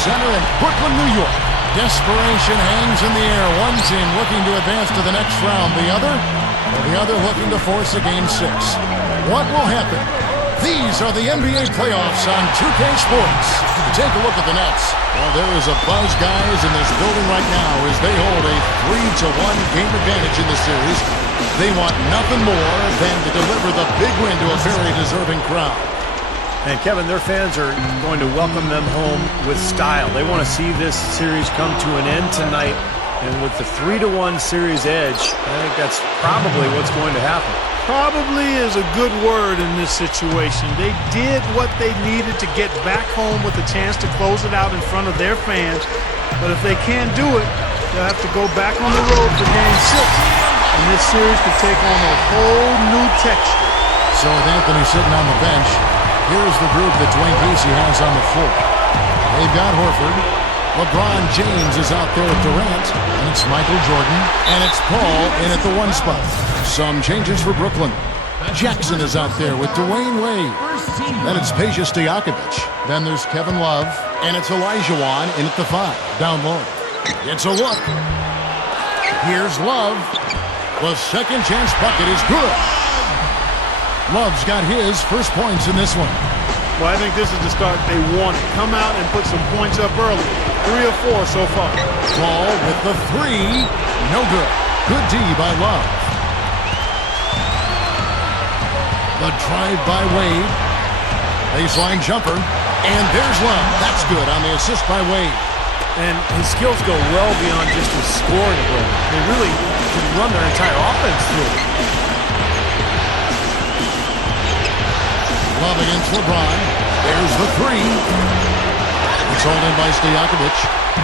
center in Brooklyn, New York. Desperation hangs in the air. One team looking to advance to the next round. The other looking to force a Game 6. What will happen? These are the NBA playoffs on 2K Sports. Take a look at the Nets. Well, there is a buzz, guys, in this building right now as they hold a 3-1 game advantage in the series. They want nothing more than to deliver the big win to a very deserving crowd. And, Kevin, their fans are going to welcome them home with style. They want to see this series come to an end tonight. And with the 3-1 series edge, I think that's probably what's going to happen. Probably is a good word in this situation. They did what they needed to get back home with a chance to close it out in front of their fans. But if they can't do it, they'll have to go back on the road for Game 6. And this series could take on a whole new texture. So with Anthony sitting on the bench, here's the group that Dwayne Casey has on the floor. They've got Horford. LeBron James is out there with Durant. And it's Michael Jordan. And it's Paul in at the 1 spot. Some changes for Brooklyn. Jackson is out there with Dwayne Wade. Then it's Peja Stojakovic. Then there's Kevin Love. And it's Elijah Wan in at the 5. Down low. It's a look. Here's Love. The second chance bucket is good. Love's got his first points in this one. Well, I think this is the start they wanted. Come out and put some points up early. 3 of 4 so far. Ball with the 3. No good. Good D by Love. The drive by Wade. Baseline jumper. And there's Love. That's good on the assist by Wade. And his skills go well beyond just his scoring ability. They really can run their entire offense through it. Love against LeBron. There's the 3. It's hauled in by Stojakovic.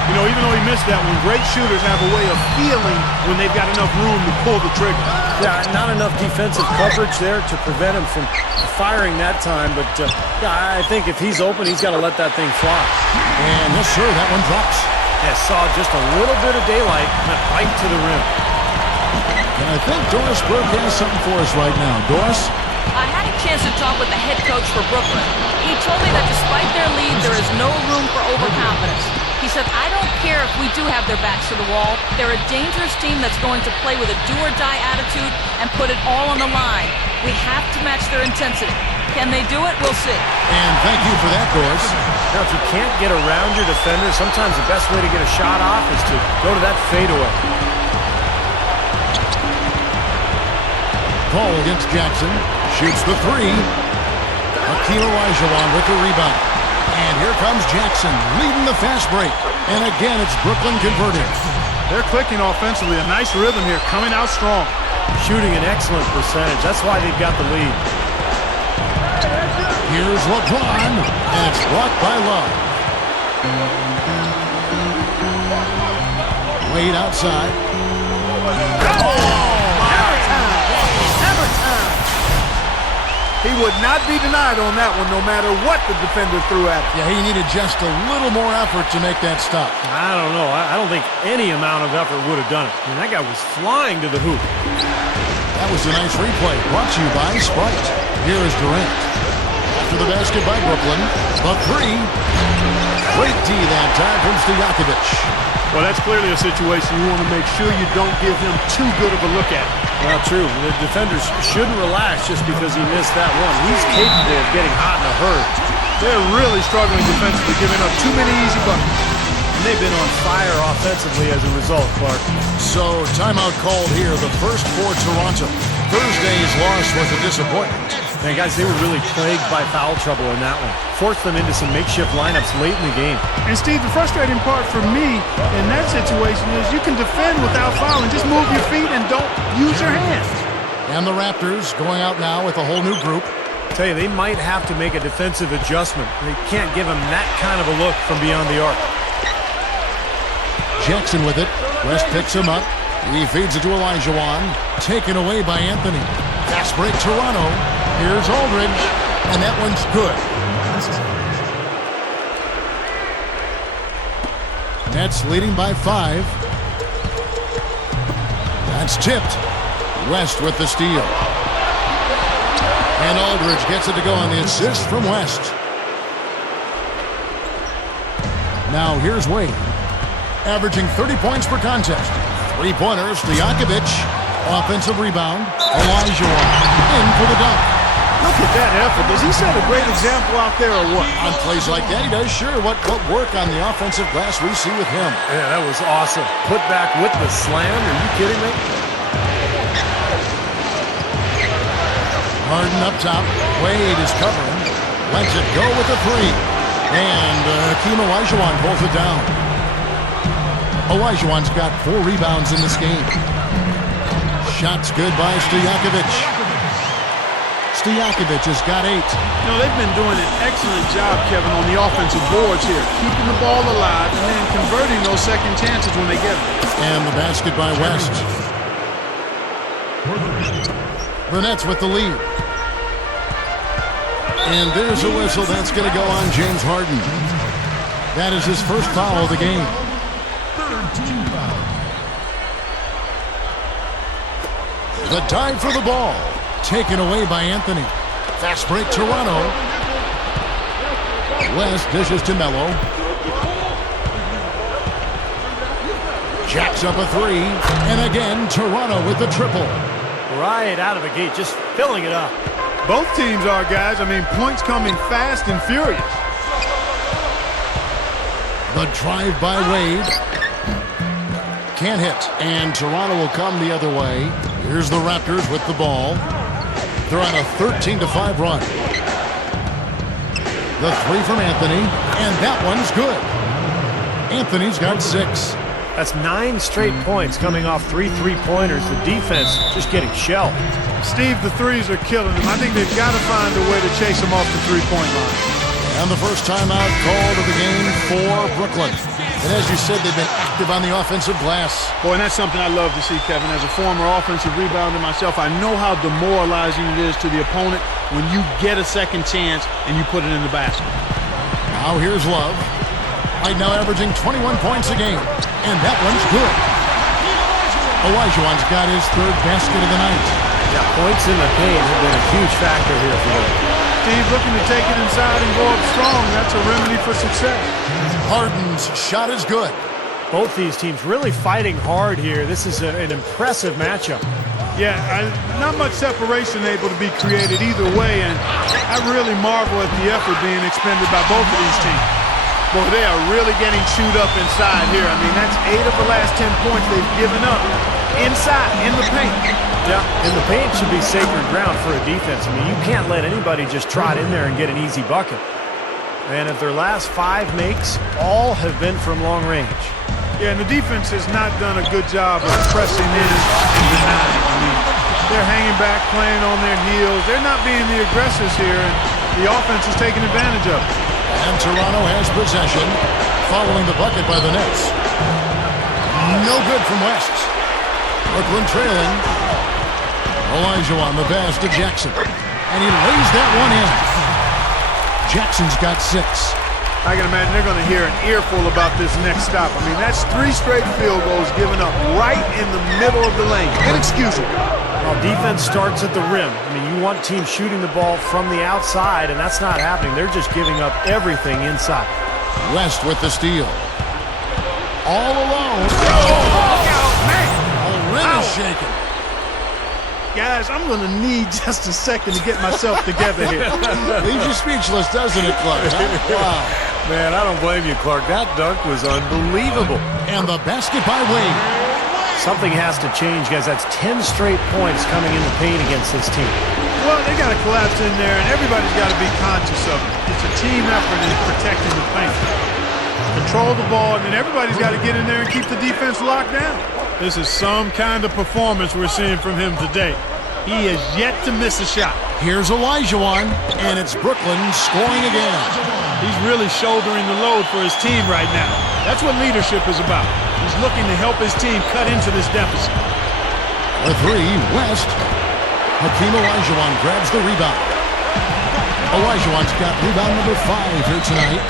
You know, even though he missed that one, great shooters have a way of feeling when they've got enough room to pull the trigger. Yeah, not enough defensive coverage there to prevent him from firing that time. But I think if he's open, he's got to let that thing fly. And yes, sir, that one drops. Yeah, saw just a little bit of daylight and went right to the rim. And I think Doris Burke has something for us right now. Doris? I had a chance to talk with the head coach for Brooklyn. He told me that despite their lead, there is no room for overconfidence. He said, I don't care if we do have their backs to the wall. They're a dangerous team that's going to play with a do-or-die attitude and put it all on the line. We have to match their intensity. Can they do it? We'll see. And thank you for that, Doris. Now, if you can't get around your defender, sometimes the best way to get a shot off is to go to that fadeaway. Paul against Jackson. Shoots the 3. Hakeem Olajuwon with the rebound. And here comes Jackson leading the fast break. And again, it's Brooklyn converting. They're clicking offensively. A nice rhythm here, coming out strong. Shooting an excellent percentage. That's why they've got the lead. Here's LeBron. And it's blocked by Love. Wade outside. He would not be denied on that one, no matter what the defender threw at him. Yeah, he needed just a little more effort to make that stop. I don't know. I don't think any amount of effort would have done it. I mean, that guy was flying to the hoop. That was a nice replay. Brought to you by Sprite. Here is Durant. After the basket by Brooklyn. The 3. Great D that time from Stojakovic. Well, that's clearly a situation you want to make sure you don't give him too good of a look at. Well, true. The defenders shouldn't relax just because he missed that one. He's capable of getting hot in a hurry. They're really struggling defensively, giving up too many easy buckets. And they've been on fire offensively as a result, Clark. So, timeout called here, the first for Toronto. Thursday's loss was a disappointment. Man, guys, they were really plagued by foul trouble in that one. Forced them into some makeshift lineups late in the game. And, Steve, the frustrating part for me in that situation is you can defend without fouling. Just move your feet and don't use your hands. And the Raptors going out now with a whole new group. I tell you, they might have to make a defensive adjustment. They can't give him that kind of a look from beyond the arc. Jackson with it. West picks him up. He feeds it to Olajuwon. Taken away by Anthony. Fast break Toronto. Here's Aldridge. And that one's good. Nets leading by 5. That's tipped. West with the steal. And Aldridge gets it to go on the assist from West. Now here's Wade. Averaging 30 points per contest. Three-pointers, Stojakovic. Offensive rebound. Olajuwon in for the dunk. Look at that effort. Does he set a great example out there or what? On plays like that, he does. Sure, what work on the offensive glass we see with him. Yeah, that was awesome. Put back with the slam. Are you kidding me? Harden up top. Wade is covering. Lets it go with the three. And Hakeem Olajuwon pulls it down. Olajuwon's got 4 rebounds in this game. Shots good by Stojakovic. Stojakovic has got 8. You know, they've been doing an excellent job, Kevin, on the offensive boards here. Keeping the ball alive and then converting those second chances when they get them. And the basket by West. The Nets with the lead. And there's a whistle that's going to go on James Harden. That is his first foul of the game. The dive for the ball. Taken away by Anthony. Fast break, Toronto. West dishes to Melo. Jacks up a 3. And again, Toronto with the triple. Right out of the gate, just filling it up. Both teams are, guys. I mean, points coming fast and furious. The drive by Wade. Can't hit. And Toronto will come the other way. Here's the Raptors with the ball. They're on a 13-5 run. The 3 from Anthony. And that one's good. Anthony's got 6. That's 9 straight points coming off 3 three-pointers. The defense just getting shelled. Steve, the threes are killing them. I think they've got to find a way to chase them off the three-point line. And the first timeout called of the game for Brooklyn. And as you said, they've been active on the offensive glass. Boy, and that's something I love to see, Kevin. As a former offensive rebounder myself, I know how demoralizing it is to the opponent when you get a second chance and you put it in the basket. Now here's Love. Right now averaging 21 points a game. And that one's good. Olajuwon's got his 3rd basket of the night. Yeah, points in the paint have been a huge factor here for them. Steve looking to take it inside and go up strong. That's a remedy for success. Harden's shot is good. Both these teams really fighting hard here. This is an impressive matchup. Yeah, not much separation able to be created either way, and I really marvel at the effort being expended by both of these teams. Boy, they are really getting chewed up inside here. I mean, that's 8 of the last 10 points they've given up inside, in the paint. Yeah, and the paint should be sacred ground for a defense. I mean, you can't let anybody just trot in there and get an easy bucket. And if their last 5 makes, all have been from long range. Yeah, and the defense has not done a good job of pressing in and denying. I mean, they're hanging back, playing on their heels. They're not being the aggressors here, and the offense is taking advantage of it. And Toronto has possession, following the bucket by the Nets. No good from West. Brooklyn trailing. Olajuwon the pass to Jackson. And he lays that one in. Jackson's got 6. I can imagine they're going to hear an earful about this next stop. I mean, that's 3 straight field goals given up right in the middle of the lane. Inexcusable. Well, defense starts at the rim. I mean, you want teams shooting the ball from the outside, and that's not happening. They're just giving up everything inside. West with the steal. All alone. Already shaken. Guys, I'm going to need just a second to get myself together here. Leaves you speechless, doesn't it, Clark? Wow. Man, I don't blame you, Clark. That dunk was unbelievable. And the basket by Wade. Something has to change, guys. That's 10 straight points coming in the paint against this team. Well, they got to collapse in there, and everybody's got to be conscious of it. It's a team effort in protecting the paint. Control the ball, and then everybody's got to get in there and keep the defense locked down. This is some kind of performance we're seeing from him today. He has yet to miss a shot. Here's Olajuwon, and it's Brooklyn scoring again. He's really shouldering the load for his team right now. That's what leadership is about. He's looking to help his team cut into this deficit. The 3, West. Hakeem Olajuwon grabs the rebound. Olajuwon's got rebound number 5 here tonight.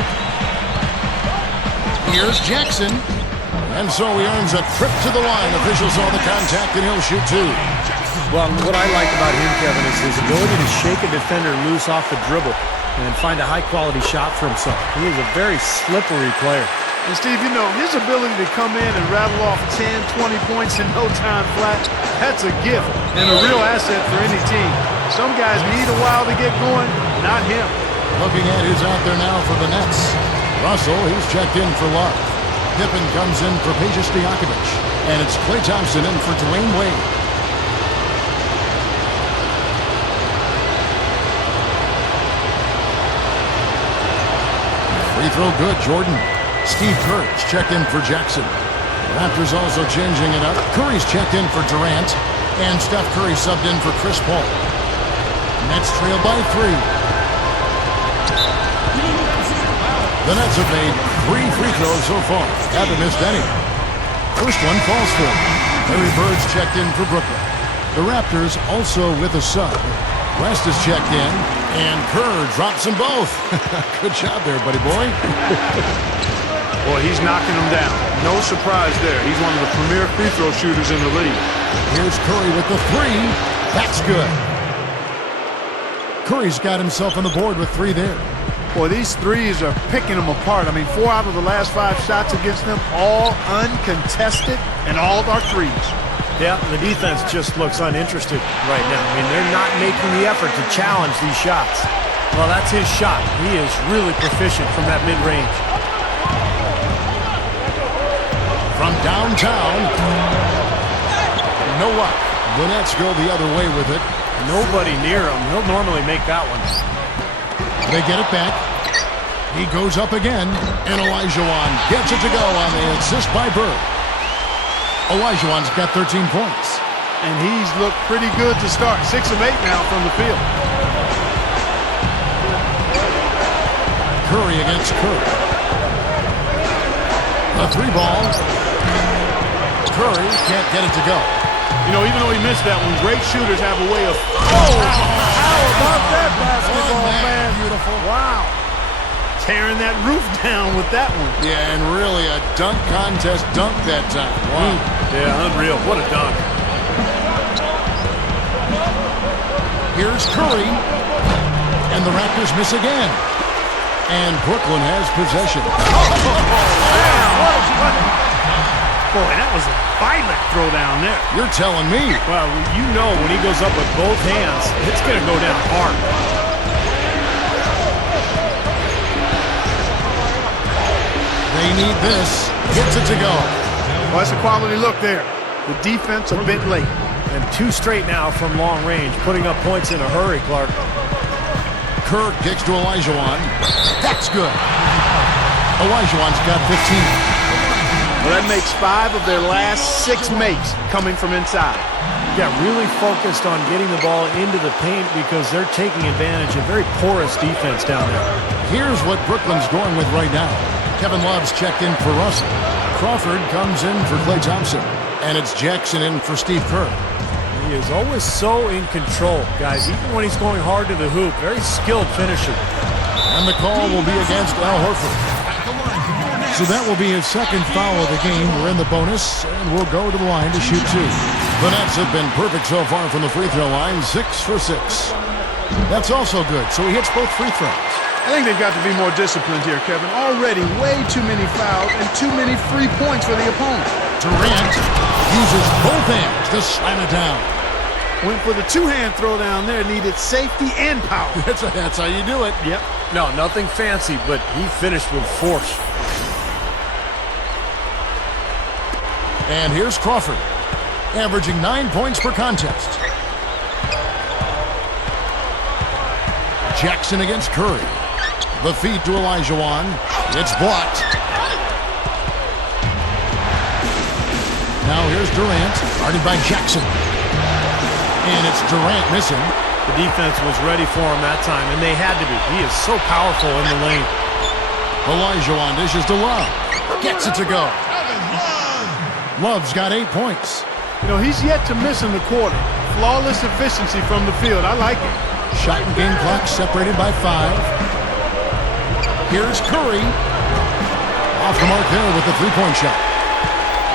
Here's Jackson. And so he earns a trip to the line. Officials saw the contact, and he'll shoot 2. Well, what I like about him, Kevin, is his ability to shake a defender loose off the dribble and find a high-quality shot for himself. He is a very slippery player. And Steve, you know, his ability to come in and rattle off 10, 20 points in no time flat, that's a gift and a real asset for any team. Some guys need a while to get going, not him. Looking at who's out there now for the Nets. Russell, he's checked in for Love. Pippen comes in for Peja Stojakovic. And it's Klay Thompson in for Dwayne Wade. Free throw good, Jordan. Steve Kerr's checked in for Jackson. Raptors also changing it up. Curry's checked in for Durant. And Steph Curry subbed in for Chris Paul. Nets trail by 3. The Nets have made 3 free throws so far. Haven't missed any. First one falls for him. Larry Bird's checked in for Brooklyn. The Raptors also with a sub. West is checked in. And Kerr drops them both. Good job there, buddy boy. Boy, he's knocking them down. No surprise there. He's one of the premier free throw shooters in the league. Here's Curry with the 3. That's good. Curry's got himself on the board with 3 there. Boy, these threes are picking them apart. I mean, 4 out of the last 5 shots against them, all uncontested, and all are threes. Yeah, the defense just looks uninterested right now. I mean, they're not making the effort to challenge these shots. Well, that's his shot. He is really proficient from that mid-range. From downtown, no luck. The Nets go the other way with it. Nobody near him. He'll normally make that one. They get it back. He goes up again, and Olajuwon gets it to go on the assist by Bird. Olajuwon's got 13 points. And he's looked pretty good to start. 6 of 8 now from the field. Curry against Curry. A 3 ball. Curry can't get it to go. You know, even though he missed that one, great shooters have a way of... Oh, how about that basketball, man? Beautiful. Wow. Tearing that roof down with that one. Yeah, and really a dunk contest dunk that time. Wow. Yeah, unreal. What a dunk. Here's Curry. And the Raptors miss again. And Brooklyn has possession. Boy, that was a violent throw down there. You're telling me. Well, you know when he goes up with both hands, it's going to go down hard. They need this. Gets it to go. Well, that's a quality look there. The defense a bit late. And 2 straight now from long range, putting up points in a hurry, Clark. Kerr kicks to Olajuwon. That's good. Olajuwon's got 15. Well, that makes 5 of their last 6 makes coming from inside. Yeah, really focused on getting the ball into the paint because they're taking advantage of very porous defense down there. Here's what Brooklyn's going with right now. Kevin Love's checked in for Russell. Crawford comes in for Klay Thompson. And it's Jackson in for Steve Kerr. He is always so in control, guys, even when he's going hard to the hoop. Very skilled finisher. And the call will be against Al Horford. So that will be his 2nd foul of the game. We're in the bonus, and we'll go to the line to shoot 2. The Nets have been perfect so far from the free throw line, 6 for 6. That's also good, so he hits both free throws. I think they've got to be more disciplined here, Kevin. Already way too many fouls and too many free points for the opponent. Durant uses both hands to slam it down. Went for the 2-hand throw down there, needed safety and power. That's how you do it. Yep. No, nothing fancy, but he finished with force. And here's Crawford, averaging 9 points per contest. Jackson against Curry. The feed to Olajuwon. It's blocked. Now here's Durant, guarded by Jackson. And it's Durant missing. The defense was ready for him that time, and they had to be. He is so powerful in the lane. Olajuwon dishes to Love. Gets it to go. Love's got 8 points. You know, he's yet to miss in the quarter. Flawless efficiency from the field. I like it. Shot and game clock separated by 5. Here's Curry. Off the mark there with the 3-point shot.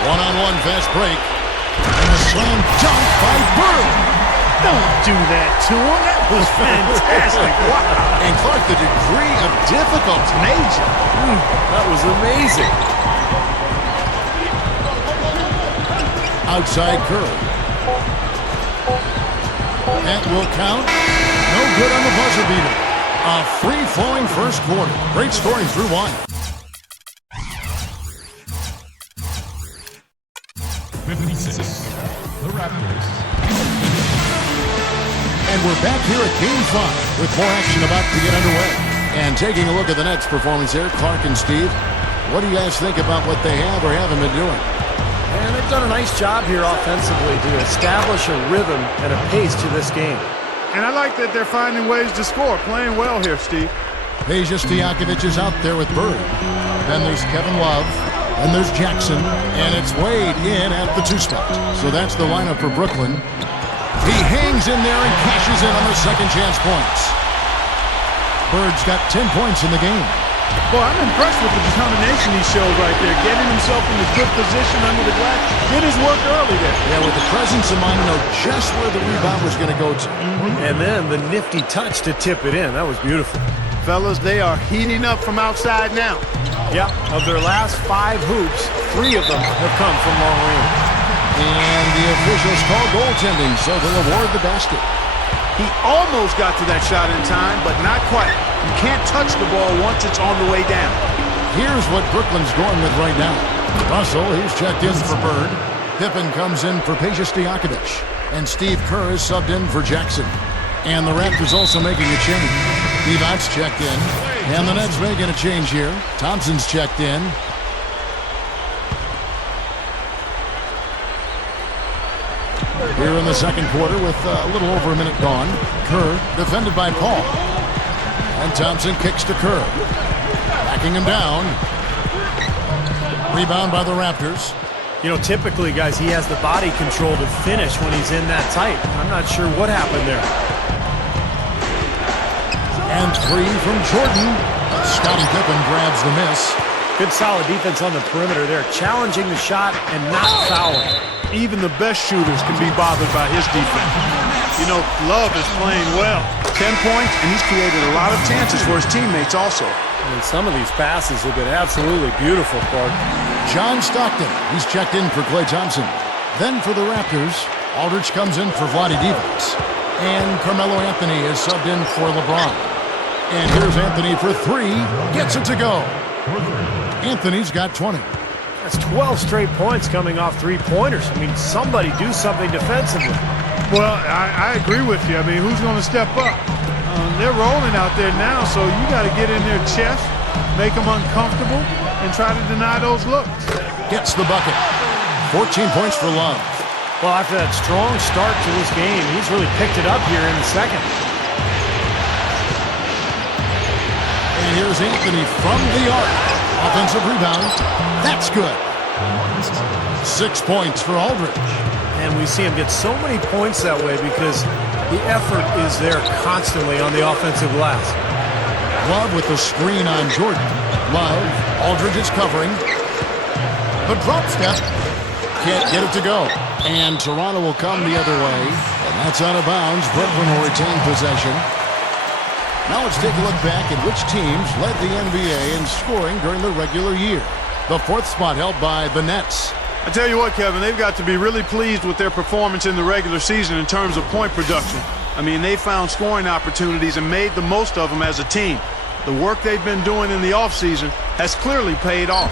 One-on-one fast break. And a slam dunk by Bird. Don't do that to him. That was fantastic. Wow. And Clark, the degree of difficulty. Major. That was amazing. Outside Curry. That will count. No good on the buzzer beater. A free-flowing first quarter. Great scoring through one. The Raptors. And we're back here at Game 5 with more action about to get underway. And taking a look at the Nets' performance here, Clark and Steve, what do you guys think about what they have or haven't been doing? And they've done a nice job here offensively to establish a rhythm and a pace to this game. And I like that they're finding ways to score. Playing well here, Steve. Peja Stojakovic is out there with Bird. Then there's Kevin Love. And there's Jackson. And it's Wade in at the 2 spot. So that's the lineup for Brooklyn. He hangs in there and cashes in on the second chance points. Bird's got 10 points in the game. Boy, I'm impressed with the determination he showed right there. Getting himself in a good position under the glass. Did his work early there. Yeah, with the presence of mind, know just where the rebound was going to go to. And then the nifty touch to tip it in. That was beautiful. Fellas, they are heating up from outside now. Yeah, of their last 5 hoops, 3 of them have come from long range. And the officials call goaltending, so they'll award the basket. He almost got to that shot in time, but not quite. You can't touch the ball once it's on the way down. Here's what Brooklyn's going with right now. Russell, he's checked in for Bird. Pippen comes in for Peja Stojakovic. And Steve Kerr is subbed in for Jackson. And the Raptors also making a change. Devon's checked in. And the Nets making a change here. Thompson's checked in. Here in the second quarter with a little over a minute gone. Kerr defended by Paul. And Thompson kicks to Kerr. Backing him down. Rebound by the Raptors. You know, typically, guys, he has the body control to finish when he's in that tight. I'm not sure what happened there. And 3 from Jordan. Scottie Pippen grabs the miss. Good solid defense on the perimeter there, challenging the shot and not fouling. Even the best shooters can be bothered by his defense. You know, Love is playing well. 10 points, and he's created a lot of chances for his teammates also. And some of these passes have been absolutely beautiful, Clark. John Stockton, he's checked in for Klay Thompson. Then for the Raptors, Aldridge comes in for Vlade Divac. And Carmelo Anthony is subbed in for LeBron. And here's Anthony for 3. Gets it to go. Anthony's got 20. That's 12 straight points coming off 3-pointers. I mean, somebody do something defensively. Well, I agree with you. I mean, who's going to step up? They're rolling out there now, so you got to get in their chest, make them uncomfortable, and try to deny those looks. Gets the bucket. 14 points for Love. Well, after that strong start to this game, he's really picked it up here in the second. And here's Anthony from the arc. Offensive rebound. That's good. 6 points for Aldridge. And we see him get so many points that way because the effort is there constantly on the offensive glass. Love with the screen on Jordan. Love. Aldridge is covering. The drop step. Can't get it to go. And Toronto will come the other way. And that's out of bounds. Brooklyn will retain possession. Now let's take a look back at which teams led the NBA in scoring during the regular year. The 4th spot held by the Nets. I tell you what, Kevin, they've got to be really pleased with their performance in the regular season in terms of point production. I mean, they found scoring opportunities and made the most of them as a team. The work they've been doing in the offseason has clearly paid off.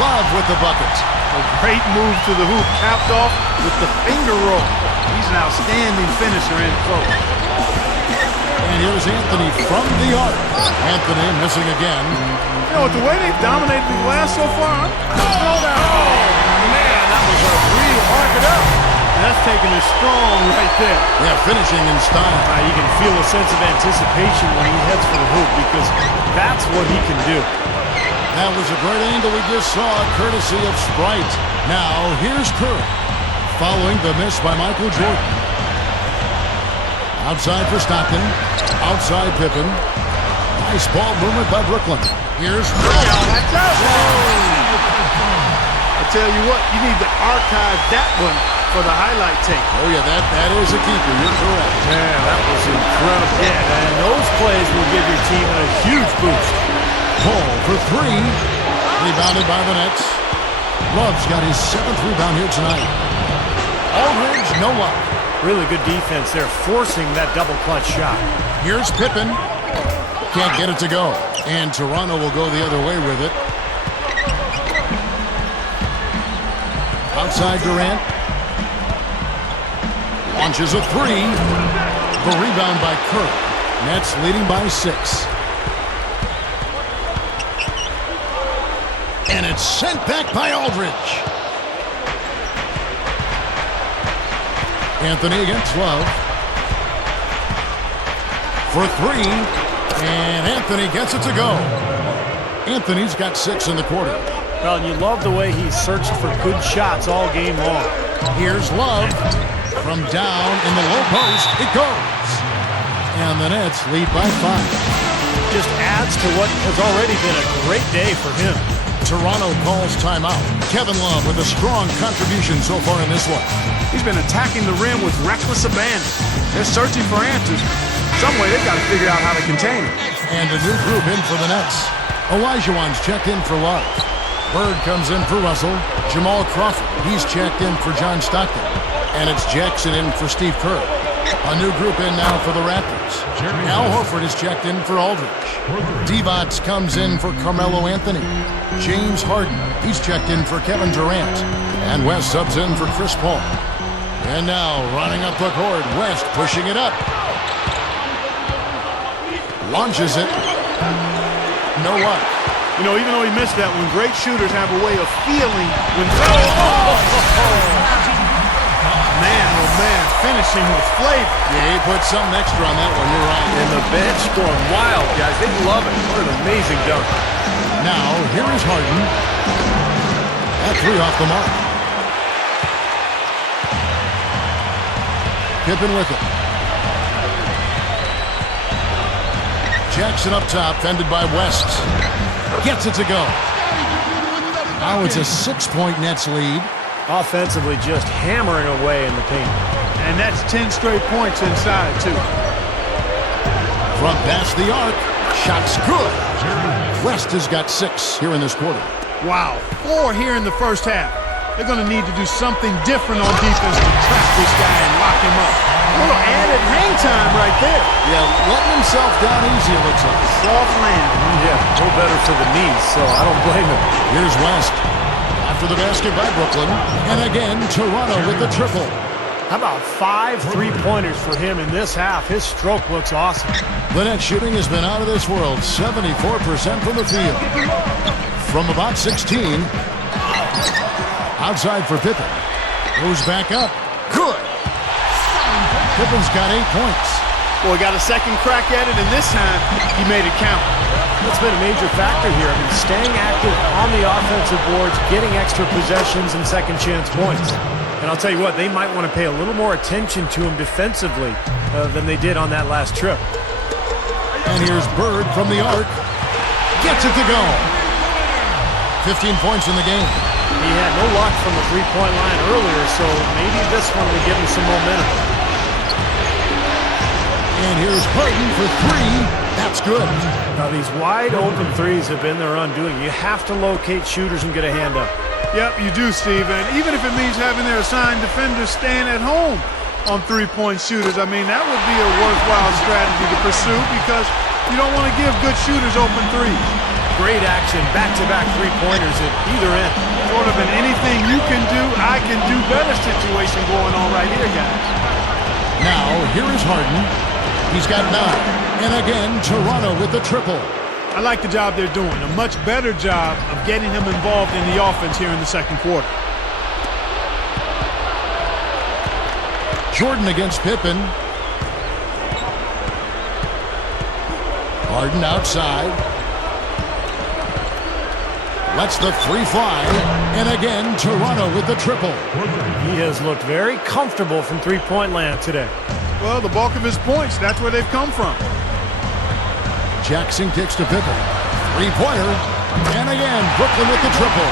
Love with the bucket. A great move to the hoop, capped off with the finger roll. He's an outstanding finisher in close. And here's Anthony from the arc. Anthony missing again. You know, with the way they've dominated the glass so far, Oh, man, that was a real arc it up. that's taking it strong right there. Yeah, finishing in style. You can feel a sense of anticipation when he heads for the hoop because that's what he can do. That was a great angle we just saw, courtesy of Sprite. Now, here's Kerr, following the miss by Michael Jordan. Outside for Stockton. Outside Pippen. Nice ball movement by Brooklyn. Here's That's out. I tell you what, you need to archive that one for the highlight tape. Oh, yeah, that is a keeper. You're correct. Man, that was incredible. Yeah, and those plays will give your team a huge boost. Paul for three. Rebounded by the Nets. Love's got his 7th rebound here tonight. Aldridge, no luck. Really good defense there, forcing that double clutch shot. Here's Pippen. Can't get it to go. And Toronto will go the other way with it. Outside Durant. Launches a three. The rebound by Kirk. Nets leading by 6. And it's sent back by Aldridge. Anthony against Love. For three. And Anthony gets it to go. Anthony's got 6 in the quarter. Well, and you love the way he searched for good shots all game long. Here's Love. From down in the low post, it goes. And the Nets lead by 5. Just adds to what has already been a great day for him. Toronto calls timeout. Kevin Love with a strong contribution so far in this one. He's been attacking the rim with reckless abandon. They're searching for answers. Some way they've got to figure out how to contain him. And a new group in for the Nets. Olajuwon's checked in for Love. Bird comes in for Russell. Jamal Crawford, he's checked in for John Stockton. And it's Jackson in for Steve Kerr. A new group in now for the Raptors. Al Horford is checked in for Aldridge. Divac comes in for Carmelo Anthony. James Harden, he's checked in for Kevin Durant. And West subs in for Chris Paul. And now, running up the court, West pushing it up. Launches it. No luck. You know, even though he missed that one, great shooters have a way of feeling when... Man, oh man, finishing with flavor. Yeah, he put something extra on that one, you're right. And the bench going wild, guys. They love it. What an amazing dunk. Now, here is Harden. That 3 off the mark. Pippen with it. Jackson up top, fended by West. Gets it to go. Now it's a 6-point Nets lead. Offensively, just hammering away in the paint. And that's 10 straight points inside, too. From past the arc. Shot's good. West has got 6 here in this quarter. Wow, 4 here in the first half. They're going to need to do something different on defense to trap this guy and lock him up. A little added hang time right there. Yeah, letting himself down easy, it looks like. Soft landing. Yeah, no better for the knees, so I don't blame him. Here's West. After the basket by Brooklyn. And again, Toronto with the triple. How about 5 3-pointers for him in this half? His stroke looks awesome. The net shooting has been out of this world. 74% from the field. From about 16. Outside for Pippen. Goes back up. Good. Pippen's got 8 points. Well, he got a second crack at it, and this time he made it count. That's been a major factor here. I mean, staying active on the offensive boards, getting extra possessions and second chance points. And I'll tell you what, they might want to pay a little more attention to him defensively than they did on that last trip. And here's Bird from the arc. Gets it to go. 15 points in the game. He had no luck from the three-point line earlier, so maybe this one will give him some momentum. And here's Harden for 3. That's good. Now, these wide-open threes have been their undoing. You have to locate shooters and get a hand up. Yep, you do, Steve. And even if it means having their assigned defenders stand at home on three-point shooters, I mean, that would be a worthwhile strategy to pursue because you don't want to give good shooters open threes. Great action, back-to-back three-pointers at either end. Sort of an anything you can do, I can do better situation going on right here, guys. Now, here is Harden. He's got 9. And again, Toronto with the triple. I like the job they're doing. A much better job of getting him involved in the offense here in the second quarter. Jordan against Pippen. Harden outside. Lets the three fly. And again, Toronto with the triple. He has looked very comfortable from three-point land today. Well, the bulk of his points, that's where they've come from. Jackson kicks to Pippen. Three-pointer. And again, Brooklyn with the triple.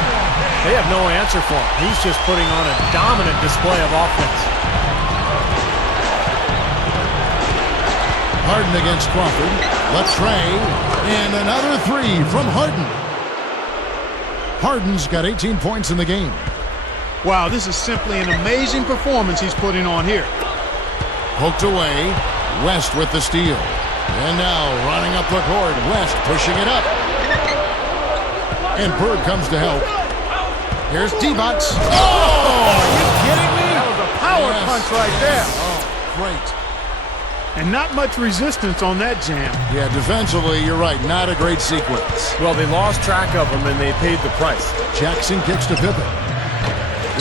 They have no answer for him. He's just putting on a dominant display of offense. Harden against Crawford. Latrey. And another three from Harden. Harden's got 18 points in the game. Wow, this is simply an amazing performance he's putting on here. Poked away. West with the steal. And now running up the court. West pushing it up. And Bird comes to help. Here's D-Bots. Oh! Are you kidding me? That was a power punch right there. Oh, great. And not much resistance on that jam. Yeah, defensively, you're right. Not a great sequence. Well, they lost track of him, and they paid the price. Jackson kicks to Pippen.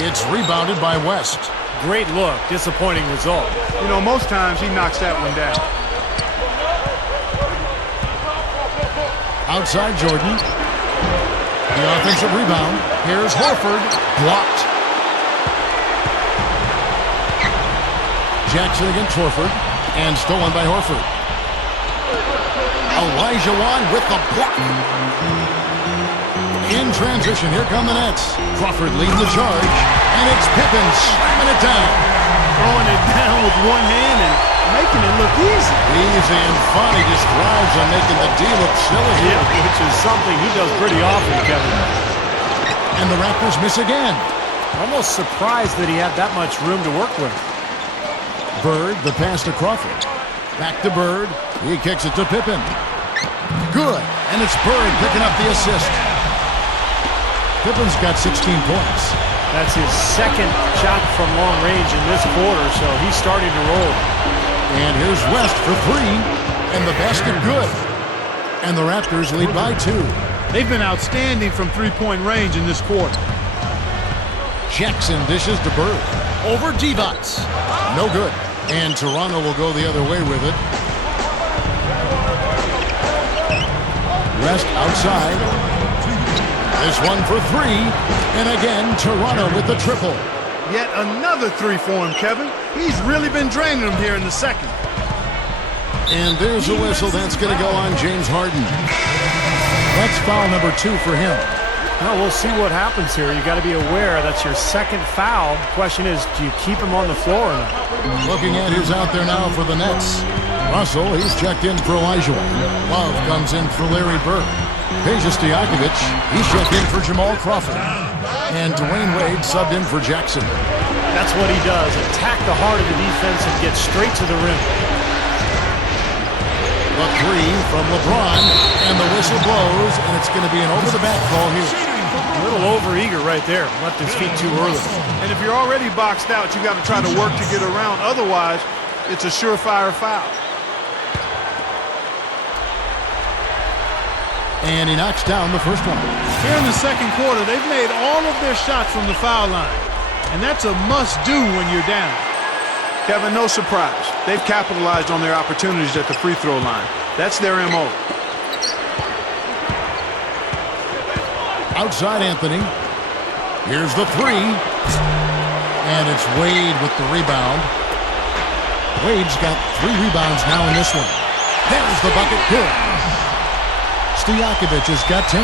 It's rebounded by West. Great look. Disappointing result. You know, most times he knocks that one down. Outside Jordan. The offensive rebound. Here's Horford. Blocked. Jackson against Horford. And stolen by Horford. Elijah Wan with the block. In transition, here come the Nets. Crawford leads the charge. And it's Pippen slamming it down. Throwing it down with one hand and making it look easy. Easy and fun. He just thrives on making the D look silly. Yeah, which is something he does pretty often, Kevin. And the Raptors miss again. Almost surprised that he had that much room to work with. Bird, the pass to Crawford. Back to Bird. He kicks it to Pippen. Good. And it's Bird picking up the assist. Pippen's got 16 points. That's his second shot from long range in this quarter, so he's starting to roll. And here's West for three. And the basket good. And the Raptors lead by 2. They've been outstanding from three-point range in this quarter. Jackson dishes to Bird. Over D-Bots. No good. And Toronto will go the other way with it. West outside. This one for three. And again, Toronto with the triple. Yet another three for him, Kevin. He's really been draining them here in the second. And there's a whistle. That's going to go on James Harden. That's foul number 2 for him. Well, we'll see what happens here. You got to be aware that's your second foul. The question is, do you keep him on the floor or not? Looking at who's out there now for the Nets. Russell, he's checked in for Elijah. Love comes in for Larry Bird. Peja Stojakovic, he's checked in for Jamal Crawford. And Dwayne Wade subbed in for Jackson. That's what he does. Attack the heart of the defense and get straight to the rim. The three from LeBron. And the whistle blows. And it's going to be an over-the-back call here. A little over-eager right there. Left his feet too early. And if you're already boxed out, you got to try to work to get around. Otherwise, it's a surefire foul. And he knocks down the first one. Here in the second quarter, they've made all of their shots from the foul line. And that's a must-do when you're down. Kevin, no surprise. They've capitalized on their opportunities at the free throw line. That's their M.O. Outside Anthony. Here's the three. And it's Wade with the rebound. Wade's got 3 rebounds now in this one. There's the bucket. Good. Stojakovic has got 10.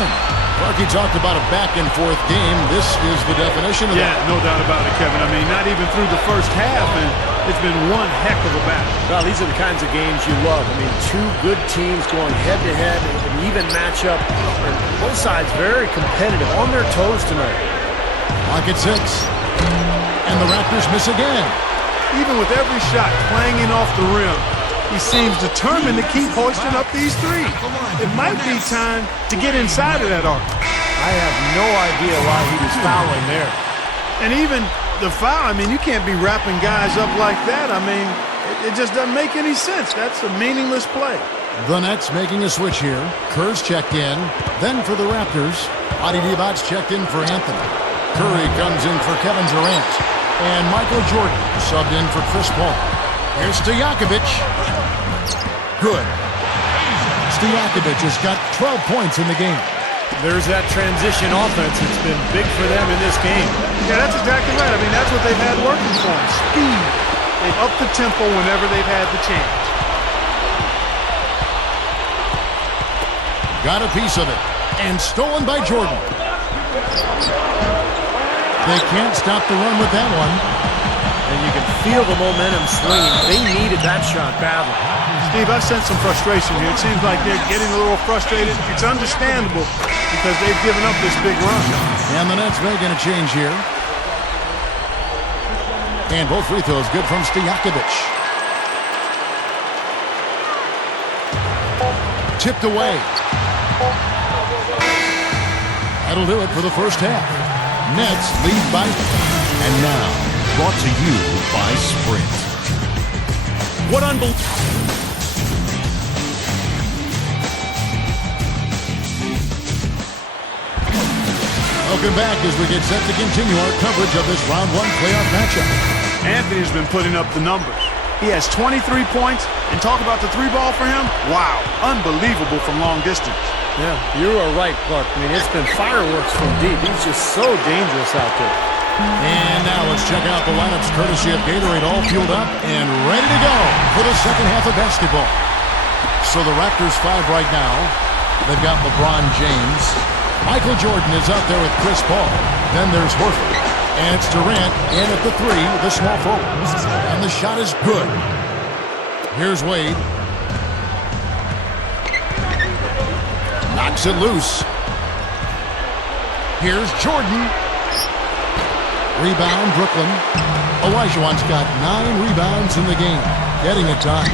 Clarky talked about a back-and-forth game. This is the definition of that. Yeah, no doubt about it, Kevin. I mean, not even through the first half, and it's been one heck of a battle. Well, these are the kinds of games you love. I mean, 2 good teams going head-to-head, an even matchup, and both sides very competitive, on their toes tonight. Clock at 6. And the Raptors miss again. Even with every shot clanging off the rim, he seems determined to keep hoisting up these threes. It might be time to get inside of that arc. I have no idea why he was fouling there. And even the foul, I mean, you can't be wrapping guys up like that. I mean, it just doesn't make any sense. That's a meaningless play. The Nets making a switch here. Kerr's checked in. Then for the Raptors, Adi Diabot's checked in for Anthony. Curry comes in for Kevin Durant. And Michael Jordan subbed in for Chris Paul. Here's Stojakovic. Good. Stojakovic has got 12 points in the game. There's that transition offense. It's been big for them in this game. Yeah, that's exactly right. I mean, that's what they've had working for them. Speed. They've upped the tempo whenever they've had the chance. Got a piece of it. And stolen by Jordan. They can't stop the run with that one. And you can feel the momentum swinging. They needed that shot badly. Steve, I sense some frustration here. It seems like they're getting a little frustrated. It's understandable because they've given up this big run. And the Nets making a change here. And both free throws good from Stojakovic. Tipped away. That'll do it for the first half. Nets lead by... And now, brought to you by Sprint. What unbelievable... Welcome back as we get set to continue our coverage of this round one playoff matchup. Anthony's been putting up the numbers. He has 23 points, and talk about the three ball for him. Wow, unbelievable from long distance. Yeah, you are right, Clark. I mean, it's been fireworks from deep. He's just so dangerous out there. And now let's check out the lineups courtesy of Gatorade, all fueled up and ready to go for the second half of basketball. So the Raptors 5 right now. They've got LeBron James. Michael Jordan is out there with Chris Paul. Then there's Horford. And it's Durant in at the 3, the small forward. And the shot is good. Here's Wade. Knocks it loose. Here's Jordan. Rebound, Brooklyn. Olajuwon's got 9 rebounds in the game. Getting it done.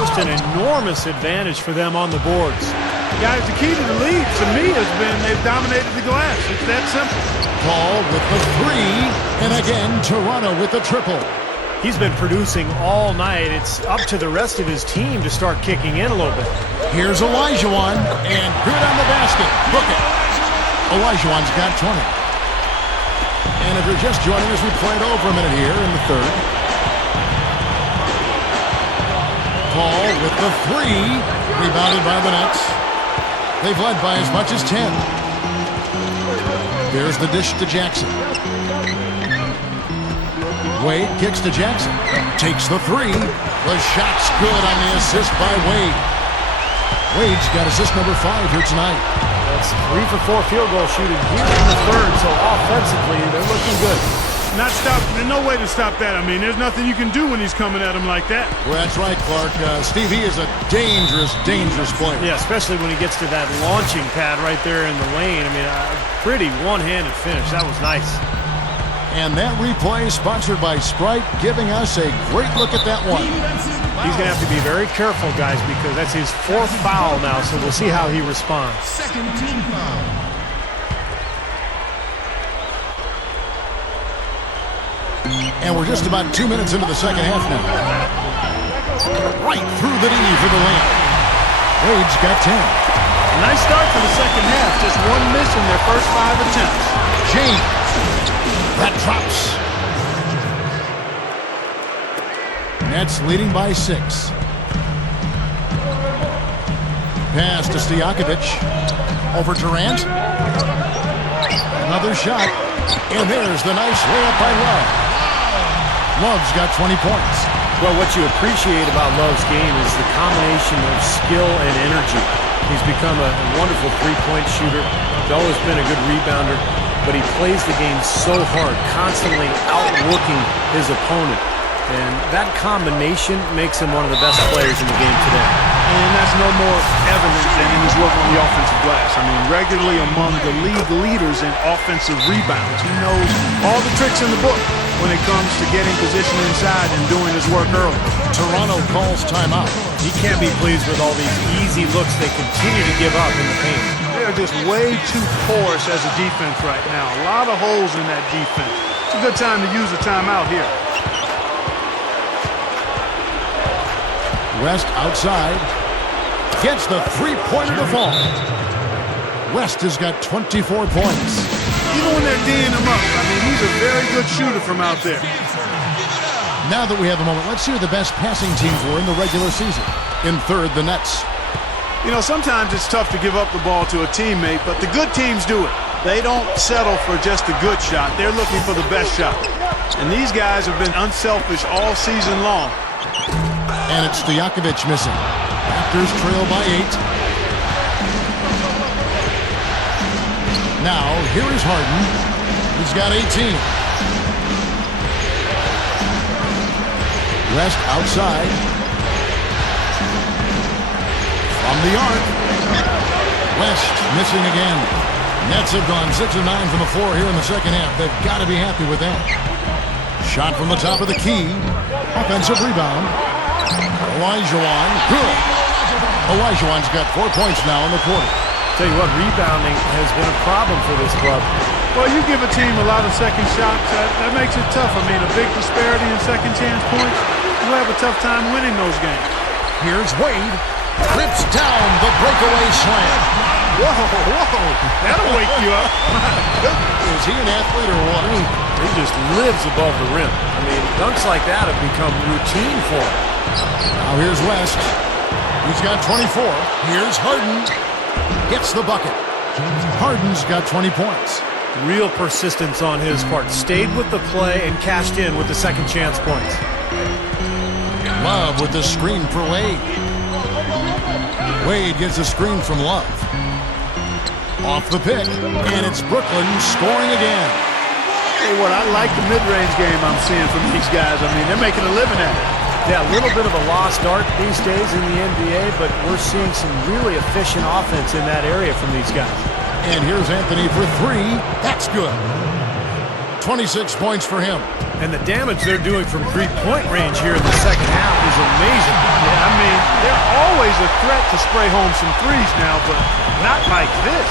Just an enormous advantage for them on the boards. Guys, the key to the lead, to me, has been they've dominated the glass. It's that simple. Paul with the 3. And again, Toronto with the triple. He's been producing all night. It's up to the rest of his team to start kicking in a little bit. Here's Olajuwon. And good on the basket. Book it. Olajuwon's got 20. And if you're just joining us, we played over a minute here in the third. Paul with the 3. Rebounded by the Nets. They've led by as much as 10. There's the dish to Jackson. Wade kicks to Jackson. Takes the 3. The shot's good on the assist by Wade. Wade's got assist number 5 here tonight. That's 3 for 4 field goal shooting here in the third, so offensively, they're looking good. Not stop. There's no way to stop that. I mean, there's nothing you can do when he's coming at him like that. Well, that's right, Clark. Steve, he is a dangerous, dangerous player. Yeah, especially when he gets to that launching pad right there in the lane. I mean, a pretty one-handed finish. That was nice. And that replay sponsored by Sprite, giving us a great look at that one. He's going to have to be very careful, guys, because that's his 4th foul now, so we'll see how he responds. Second team foul. And we're just about 2 minutes into the second half now. Right through the D for the layup. Wade's got 10. Nice start for the second half. Just one miss in their first 5 attempts. James. That drops. Nets leading by 6. Pass to Stojakovic. Over Durant. Another shot. And there's the nice layup by Love. Love's got 20 points. Well, what you appreciate about Love's game is the combination of skill and energy. He's become a wonderful three-point shooter. He's always been a good rebounder, but he plays the game so hard, constantly outworking his opponent. And that combination makes him one of the best players in the game today. And that's no more evident than in his work on the offensive glass. I mean, regularly among the league leaders in offensive rebounds. He knows all the tricks in the book when it comes to getting position inside and doing his work early. Toronto calls timeout. He can't be pleased with all these easy looks they continue to give up in the paint. They're just way too porous as a defense right now. A lot of holes in that defense. It's a good time to use a timeout here. West outside. Gets the three-pointer to fall. West has got 24 points. Even when they're D'ing him up, I mean, he's a very good shooter from out there. Now that we have a moment, let's see who the best passing teams were in the regular season. In third, the Nets. You know, sometimes it's tough to give up the ball to a teammate, but the good teams do it. They don't settle for just a good shot. They're looking for the best shot. And these guys have been unselfish all season long. And it's Stojakovic missing. Raptors trail by 8. Now, here is Harden. He's got 18. West outside. From the arc. West missing again. Nets have gone 6 of 9 from the floor here in the second half. They've got to be happy with that. Shot from the top of the key. Offensive rebound. Olajuwon. Good. Olajuwon's got 4 points now in the quarter. Tell you what, rebounding has been a problem for this club. Well, you give a team a lot of second shots, that makes it tough. I mean, a big disparity in second chance points, you'll have a tough time winning those games. Here's Wade. Rips down the breakaway slam. Whoa. That'll wake you up. Is he an athlete or what? He just lives above the rim. I mean, dunks like that have become routine for him. Now here's West. He's got 24. Here's Harden. Gets the bucket. Harden's got 20 points. Real persistence on his part. Stayed with the play and cashed in with the second chance points. Love with the screen for Wade. Wade gets a screen from Love. Off the pick, and it's Brooklyn scoring again. Hey, what I like the mid-range game I'm seeing from these guys. I mean, they're making a living at it. Yeah, a little bit of a lost art these days in the NBA, but we're seeing some really efficient offense in that area from these guys. And here's Anthony for 3. That's good. 26 points for him. And the damage they're doing from three-point range here in the second half is amazing. Yeah, I mean, they're always a threat to spray home some threes now, but not like this.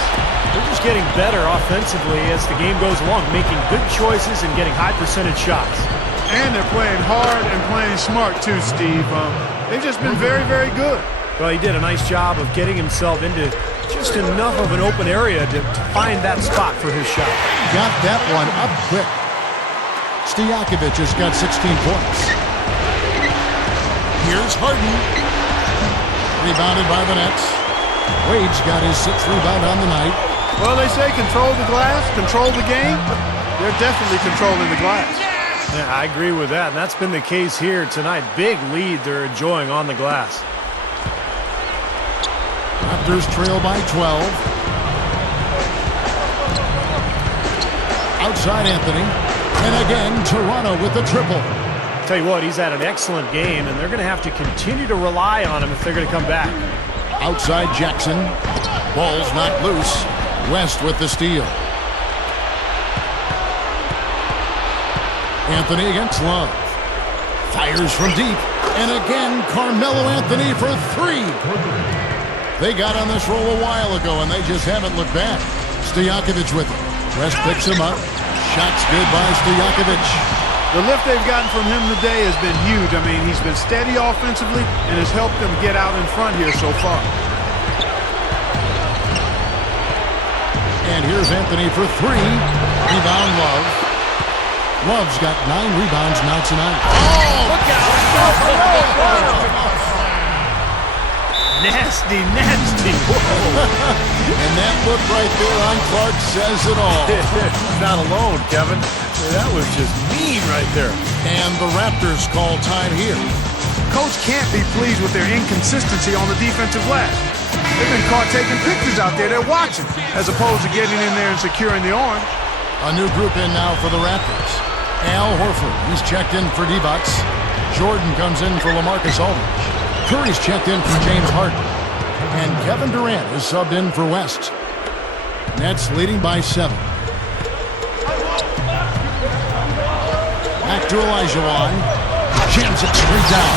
They're just getting better offensively as the game goes along, making good choices and getting high percentage shots. And they're playing hard and playing smart too, Steve. They've just been very, very good. Well, he did a nice job of getting himself into just enough of an open area to find that spot for his shot. Got that one up quick. Stojakovic has got 16 points. Here's Harden. Rebounded by the Nets. Wade's got his 6th rebound on the night. Well, they say control the glass, control the game. They're definitely controlling the glass. Yeah, I agree with that, and that's been the case here tonight. Big lead they're enjoying on the glass. Raptors trail by 12. Outside Anthony. And again, Toronto with the triple. Tell you what, he's had an excellent game, and they're going to have to continue to rely on him if they're going to come back. Outside Jackson. Ball's knocked loose. West with the steal. Anthony against Love. Fires from deep. And again, Carmelo Anthony for 3. They got on this roll a while ago, and they just haven't looked back. Stojakovic with it. West picks him up. Shots good by Stojakovic. The lift they've gotten from him today has been huge. I mean, he's been steady offensively and has helped them get out in front here so far. And here's Anthony for 3. Rebound Love. Love's got 9 rebounds now tonight. Oh, look out! Nasty. And that look right there on Clark says it all. Not alone, Kevin. That was just mean right there. And the Raptors call time here. Coach can't be pleased with their inconsistency on the defensive glass. They've been caught taking pictures out there. They're watching, as opposed to getting in there and securing the orange. A new group in now for the Raptors. Al Horford, he's checked in for D-Bucks. Jordan comes in for LaMarcus Aldridge. Curry's checked in for James Harden. And Kevin Durant is subbed in for West. Nets leading by 7. Back to Olajuwon. Jams it straight down.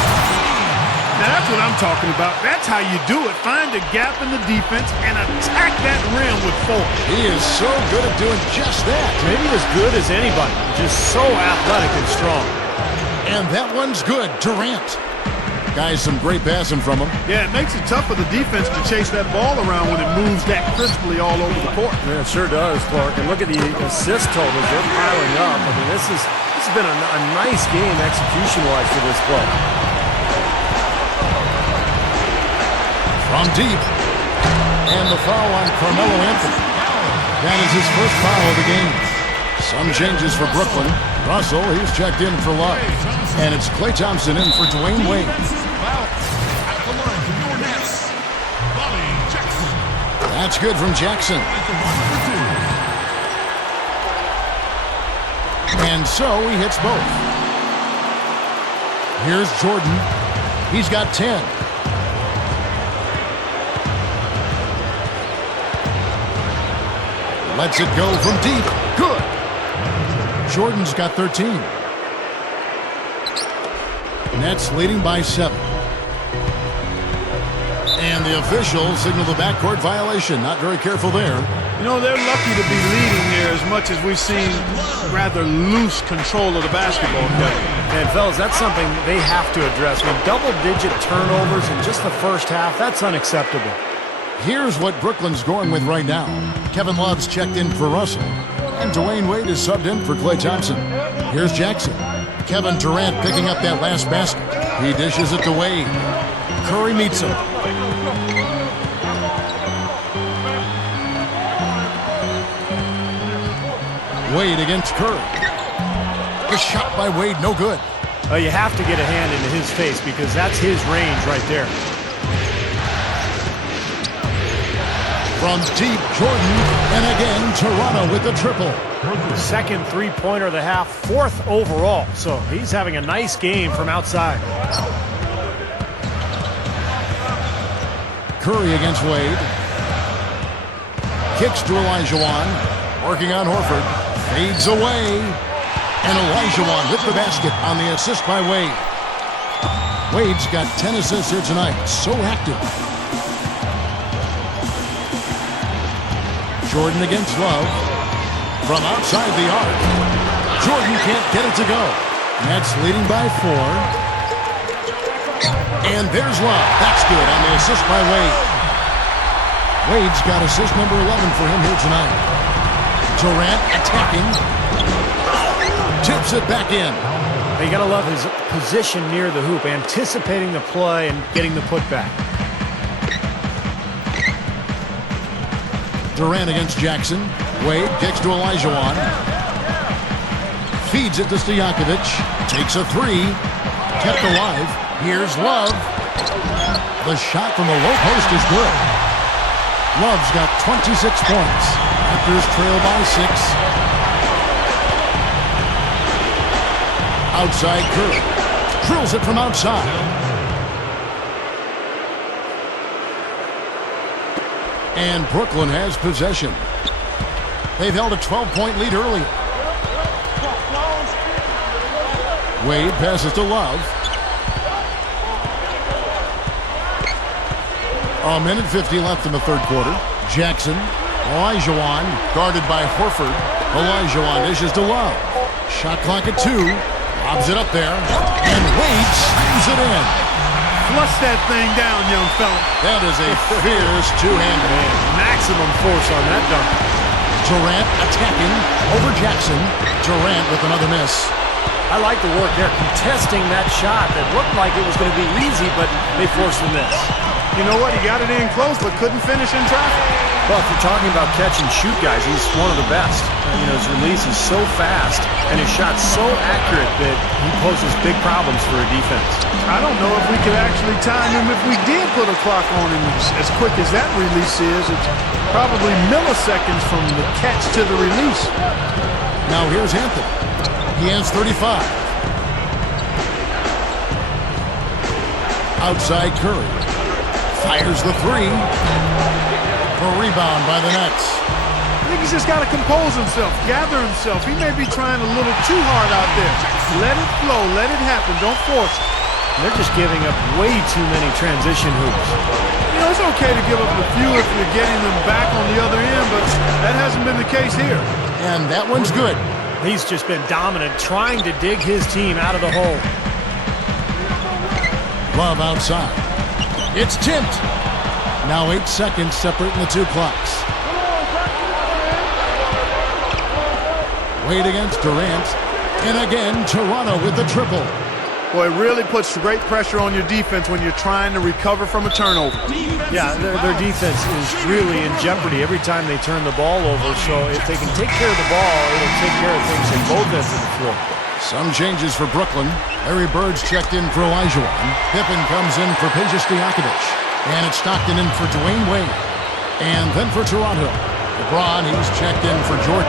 Now that's what I'm talking about. That's how you do it. Find a gap in the defense and attack that rim with force. He is so good at doing just that. Maybe as good as anybody. Just so athletic and strong. And that one's good. Durant. Guys, some great passing from him. Yeah, it makes it tough for the defense to chase that ball around when it moves that crisply all over the court. Yeah, it sure does, Clark. And look at the assist totals. They're piling up. I mean, this has been a nice game execution-wise for this club. From deep. And the foul on Carmelo Anthony. That is his first foul of the game. Some changes for Brooklyn. Russell, he's checked in for Love. And it's Klay Thompson in for Dwayne Wade. That's good from Jackson. And so he hits both. Here's Jordan. He's got 10. Lets it go from deep. Good. Jordan's got 13. Nets leading by 7. And the officials signal the backcourt violation. Not very careful there. You know, they're lucky to be leading there as much as we've seen rather loose control of the basketball, Kevin. And, fellas, that's something they have to address. With double-digit turnovers in just the first half, that's unacceptable. Here's what Brooklyn's going with right now. Kevin Love's checked in for Russell. And Dwayne Wade is subbed in for Klay Thompson. Here's Jackson. Kevin Durant picking up that last basket. He dishes it to Wade. Curry meets him. Wade against Curry. The shot by Wade, no good. You have to get a hand into his face because that's his range right there. From deep, Jordan, and again, Toronto with the triple. Second three-pointer of the half, 4th overall. So he's having a nice game from outside. Curry against Wade. Kicks to Olajuwon. Working on Horford. Fades away. And Olajuwon with the basket on the assist by Wade. Wade's got 10 assists here tonight. So active. Jordan against Love. From outside the arc. Jordan can't get it to go. Nets leading by 4. And there's Love. That's good on the assist by Wade. Wade's got assist number 11 for him here tonight. Durant attacking. Tips it back in. You gotta love his position near the hoop, anticipating the play and getting the putback. Durant against Jackson. Wade kicks to Olajuwon. Feeds it to Stojakovic. Takes a 3. Kept alive. Here's Love. The shot from the low post is good. Love's got 26 points. Raptors trail by 6. Outside Curry. Drills it from outside. And Brooklyn has possession. They've held a 12-point lead earlier. Wade passes to Love. A minute 50 left in the third quarter. Jackson. Olajuwon guarded by Horford. Olajuwon dishes to Love. Shot clock at 2. Lobs it up there. And Wade slams it in. Flush that thing down, young fella. That is a fierce two-hander. Maximum force on that dunk. Durant attacking over Jackson. Durant with another miss. I like the work there, contesting that shot that looked like it was going to be easy, but they forced the miss. You know what? He got it in close, but couldn't finish in traffic. Well, if you're talking about catch and shoot guys, he's one of the best. His release is so fast, and his shot's so accurate that he poses big problems for a defense. I don't know if we could actually time him if we did put a clock on him as quick as that release is. It's probably milliseconds from the catch to the release. Now here's Anthony. He has 35. Outside Curry. Fires the 3. A rebound by the Nets. I think he's just got to compose himself, gather himself. He may be trying a little too hard out there. Let it flow. Let it happen. Don't force it. They're just giving up way too many transition hoops. You know, it's okay to give up a few if you're getting them back on the other end, but that hasn't been the case here. And that one's good. He's just been dominant, trying to dig his team out of the hole. Love outside. It's tipped. Now 8 seconds separating the 2 clocks. Wade against Durant. And again, Toronto with the triple. Boy, it really puts great pressure on your defense when you're trying to recover from a turnover. Yeah, their defense is really in jeopardy every time they turn the ball over. So if they can take care of the ball, it'll take care of things at both ends of the floor. Some changes for Brooklyn. Larry Bird's checked in for Olajuwon. Pippen comes in for Peja Stojakovic. And it's Stockton in for Dwayne Wade. And then for Toronto, LeBron, he's checked in for Jordan.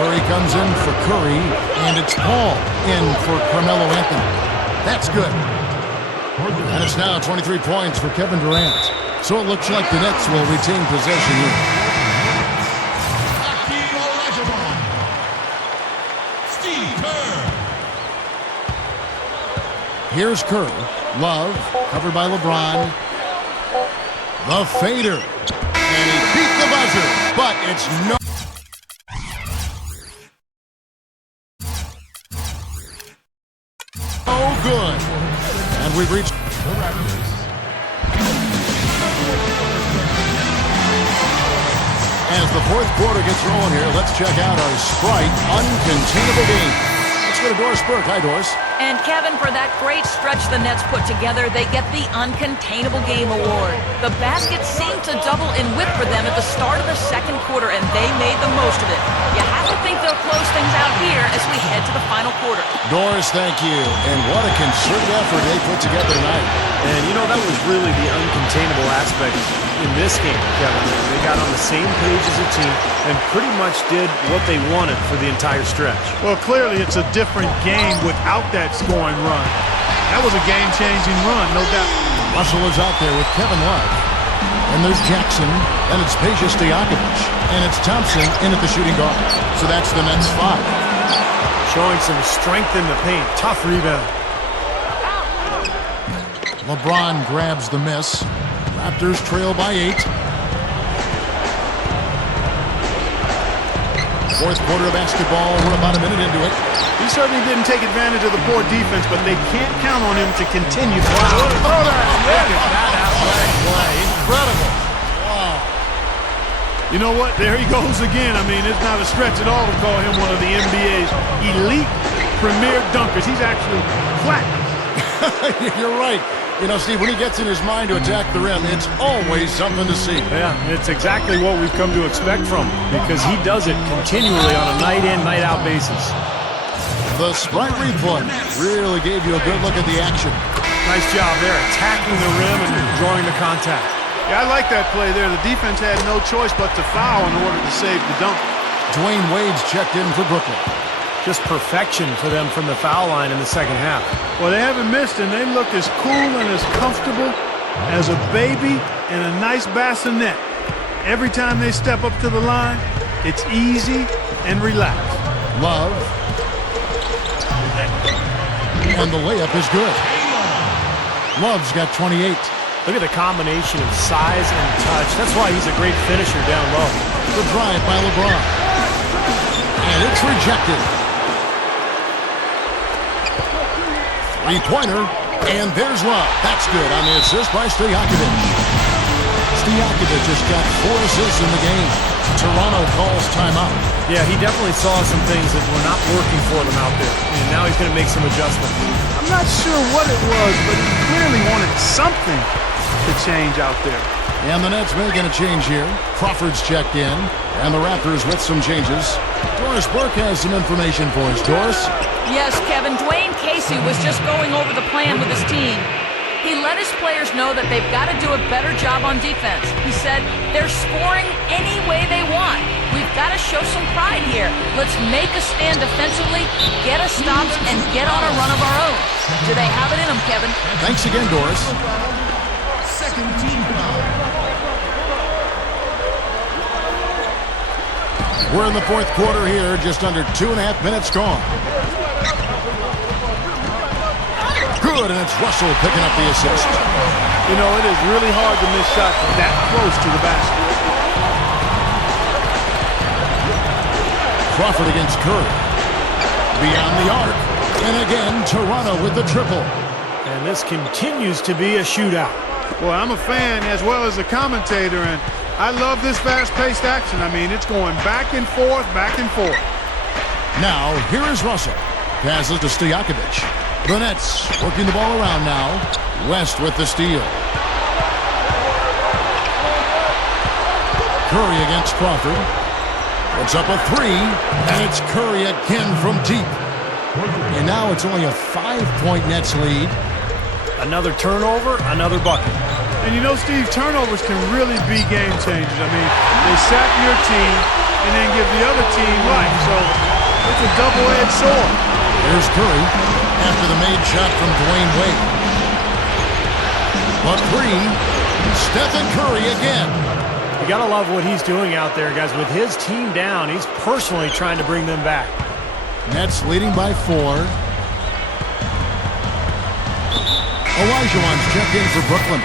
Curry comes in for Curry, and it's Paul in for Carmelo Anthony. That's good. And it's now 23 points for Kevin Durant. So it looks like the Nets will retain possession here. Here's Curry. Love, covered by LeBron. The fader. And he beat the buzzer, but it's no good. And we've reached the Raptors. As the fourth quarter gets rolling here, let's check out our Sprite Uncontainable Game. Let's go to Doris Burke. Hi, Doris. And Kevin, for that great stretch the Nets put together, they get the Uncontainable Game Award. The basket seemed to double in width for them at the start of the second quarter, and they made the most of it. You have to think they'll close things out here as we head to the final quarter. Doris, thank you. And what a concerted effort they put together tonight. And, you know, that was really the uncontainable aspect in this game, Kevin. They got on the same page as a team and pretty much did what they wanted for the entire stretch. Well, clearly it's a different game without that scoring run. That was a game-changing run, no doubt. Russell is out there with Kevin Love. And there's Jackson, and it's Peja Stojakovic, and it's Thompson in at the shooting guard. So that's the Nets 5. Showing some strength in the paint. Tough rebound. LeBron grabs the miss. Raptors trail by 8. Fourth quarter of basketball. We're about a minute into it. He certainly didn't take advantage of the poor defense, but they can't count on him to continue. Wow. Oh, that athletic play. Incredible. Wow. You know what? There he goes again. I mean, it's not a stretch at all to call him one of the NBA's elite premier dunkers. He's actually flat. You're right. You know, Steve, when he gets in his mind to attack the rim, it's always something to see. Yeah, it's exactly what we've come to expect from him because he does it continually on a night-in, night-out basis. The Sprite replay really gave you a good look at the action. Nice job there, attacking the rim and drawing the contact. Yeah, I like that play there. The defense had no choice but to foul in order to save the dunk. Dwayne Wade's checked in for Brooklyn. Just perfection for them from the foul line in the second half. Well, they haven't missed, and they look as cool and as comfortable as a baby in a nice bassinet. Every time they step up to the line, it's easy and relaxed. Love. And the layup is good. Love's got 28. Look at the combination of size and touch. That's why he's a great finisher down low. The drive by LeBron. And it's rejected. Three-pointer, and there's Love. That's good on the assist by Stojakovic. Stojakovic just got 4 assists in the game. Toronto calls timeout. Yeah, he definitely saw some things that were not working for them out there, and now he's going to make some adjustments. I'm not sure what it was, but he clearly wanted something to change out there. And the Nets making a change here. Crawford's checked in, and the Raptors with some changes. Doris Burke has some information for us. Doris? Yes, Kevin. Dwayne Casey was just going over the plan with his team. He let his players know that they've got to do a better job on defense. He said, they're scoring any way they want. We've got to show some pride here. Let's make a stand defensively, get us stops, and get on a run of our own. Do they have it in them, Kevin? Thanks again, Doris. Second team foul. We're in the fourth quarter here, just under 2.5 minutes gone. Good, and it's Russell picking up the assist. You know, it is really hard to miss shots that close to the basket. Crawford against Curry. Beyond the arc. And again, Toronto with the triple. And this continues to be a shootout. Well, I'm a fan as well as a commentator, and I love this fast-paced action. I mean, it's going back and forth, back and forth. Now, here is Russell. Passes to Stojakovic. The Nets working the ball around now. West with the steal. Curry against Crawford. Puts up a 3, and it's Curry again from deep. And now it's only a 5-point Nets lead. Another turnover, another bucket. And you know, Steve, turnovers can really be game changers. I mean, they sap your team, and then give the other team life. So it's a double-edged sword. Here's Curry after the made shot from Dwayne Wade. But three, Stephen Curry again. You got to love what he's doing out there, guys. With his team down, he's personally trying to bring them back. Nets leading by 4. Olajuwon's checked in for Brooklyn.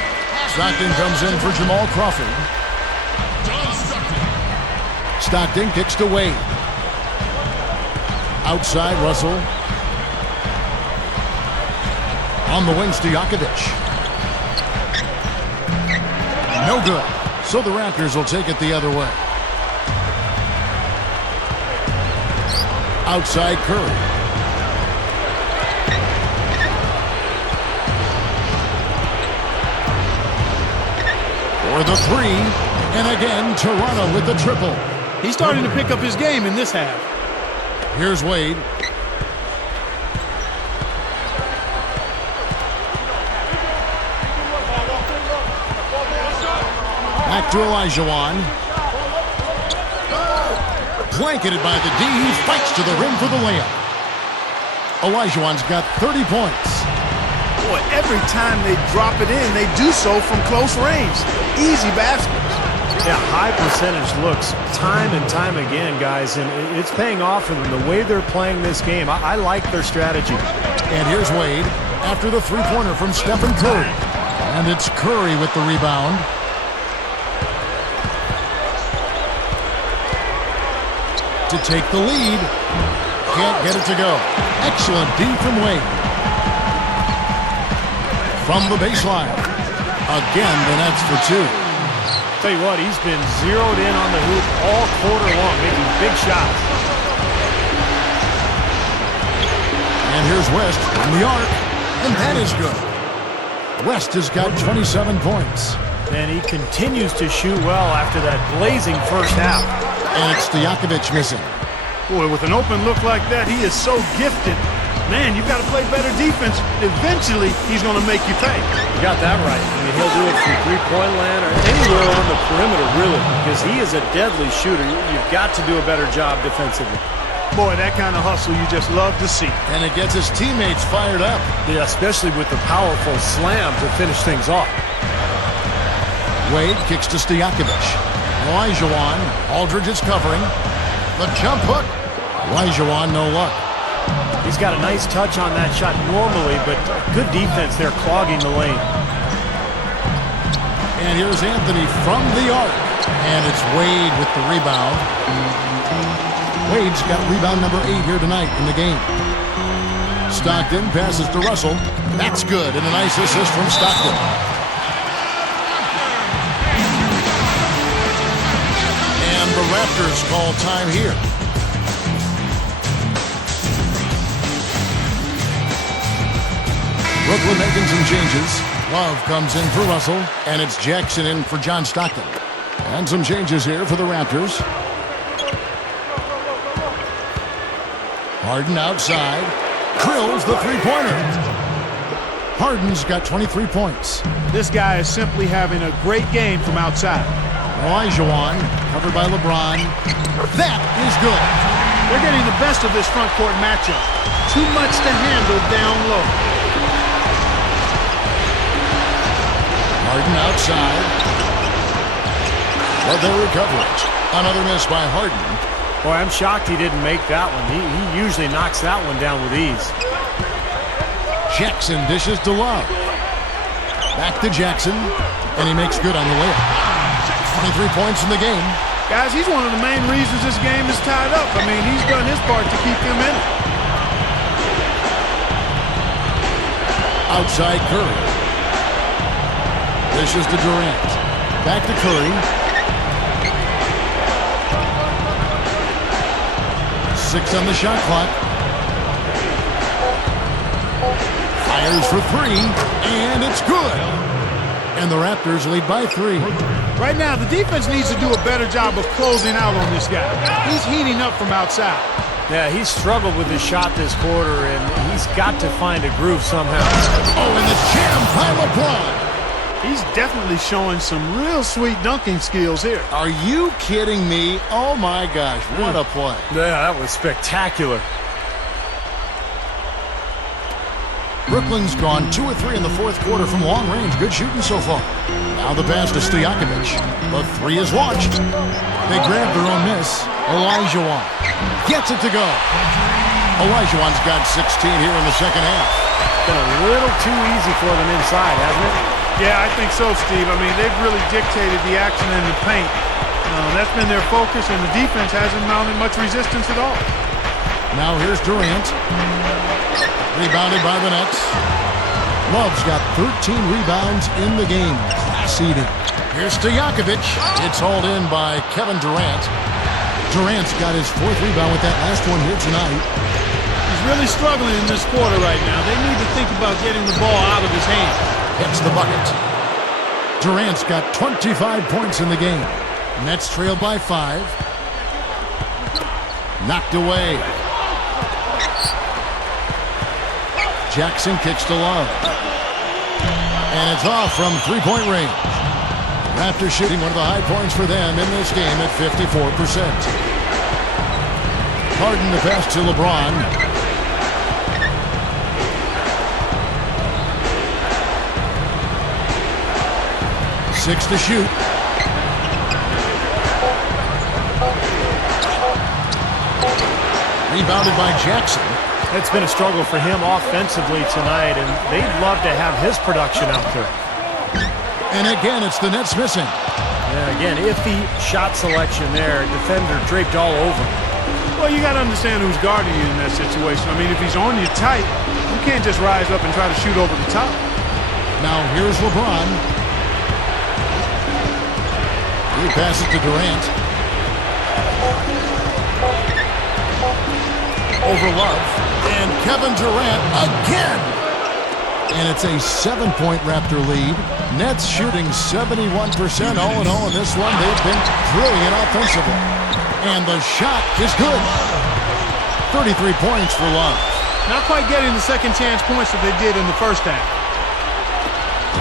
Stockton comes in for Jamal Crawford. Stockton kicks to Wade. Outside, Russell. On the wings, Stojakovic. No good. So the Raptors will take it the other way. Outside, Curry. For the three. And again, Toronto with the triple. He's starting to pick up his game in this half. Here's Wade. Back to Olajuwon. Blanketed by the D. He fights to the rim for the layup. Olajuwon's got 30 points. Boy, every time they drop it in, they do so from close range. Easy baskets. Yeah, high percentage looks time and time again, guys, and it's paying off for them. The way they're playing this game, I like their strategy. And here's Wade after the three-pointer from Stephen Curry. And it's Curry with the rebound. To take the lead. Can't get it to go. Excellent D from Wade. From the baseline. Again, the Nets for 2. Tell you what, he's been zeroed in on the hoop all quarter long, making big shots. And here's West from the arc. And that is good. West has got 27 points. And he continues to shoot well after that blazing first half. And it's Stojakovic missing. Boy, with an open look like that, he is so gifted. Man, you've got to play better defense. Eventually, he's going to make you pay. You got that right. I mean, he'll do it from three-point land or anywhere on the perimeter, really, because he is a deadly shooter. You've got to do a better job defensively. Boy, that kind of hustle you just love to see. And it gets his teammates fired up. Yeah, especially with the powerful slam to finish things off. Wade kicks to Stojakovic. Olajuwon. Aldridge is covering. The jump hook. Olajuwon, no luck. He's got a nice touch on that shot normally, but good defense there clogging the lane. And here's Anthony from the arc. And it's Wade with the rebound. Wade's got rebound number 8 here tonight in the game. Stockton passes to Russell. That's good, and a nice assist from Stockton. And the Raptors call time here. Brooklyn making some changes. Love comes in for Russell, and it's Jackson in for John Stockton. And some changes here for the Raptors. Harden outside. Drills the three-pointer. Harden's got 23 points. This guy is simply having a great game from outside. Olajuwon, covered by LeBron. That is good. They're getting the best of this front court matchup. Too much to handle down low. Harden outside. But they'll recover it. Another miss by Harden. Boy, I'm shocked he didn't make that one. He usually knocks that one down with ease. Jackson dishes to Love. Back to Jackson. And he makes good on the layup. 23 points in the game. Guys, he's one of the main reasons this game is tied up. I mean, he's done his part to keep them in it. Outside Curry. Dishes to Durant. Back to Curry. 6 on the shot clock. Fires for 3, and it's good. And the Raptors lead by 3. Right now, the defense needs to do a better job of closing out on this guy. He's heating up from outside. Yeah, he's struggled with his shot this quarter, and he's got to find a groove somehow. Oh, and the jam by LeBron. He's definitely showing some real sweet dunking skills here. Are you kidding me? Oh, my gosh. What a play. Yeah, that was spectacular. Brooklyn's gone 2 of 3 in the fourth quarter from long range. Good shooting so far. Now the pass to Stojakovic. The three is launched. They grab their own miss. Olajuwon gets it to go. Olajuwon's got 16 here in the second half. Been a little too easy for them inside, hasn't it? Yeah, I think so, Steve. I mean, they've really dictated the action in the paint. That's been their focus, and the defense hasn't mounted much resistance at all. Now here's Durant. Rebounded by the Nets. Love's got 13 rebounds in the game. Class eating. Here's Stojakovic. It's hauled in by Kevin Durant. Durant's got his 4th rebound with that last one here tonight. He's really struggling in this quarter right now. They need to think about getting the ball out of his hand. Hits the bucket. Durant's got 25 points in the game. Nets trailed by 5. Knocked away. Jackson kicks to Love. And it's off from three-point range. Raptors shooting one of the high points for them in this game at 54%. Harden to pass to LeBron. 6 to shoot. Rebounded by Jackson. It's been a struggle for him offensively tonight, and they'd love to have his production out there. And again, it's the Nets missing. Yeah, again, iffy shot selection there. Defender draped all over. Well, you got to understand who's guarding you in that situation. I mean, if he's on you tight, you can't just rise up and try to shoot over the top. Now here's LeBron. He passes to Durant. Over Love. And Kevin Durant again. And it's a 7-point Raptor lead. Nets shooting 71% all in all in this one. They've been brilliant offensively. And the shot is good. 33 points for Love. Not quite getting the second chance points that they did in the first half.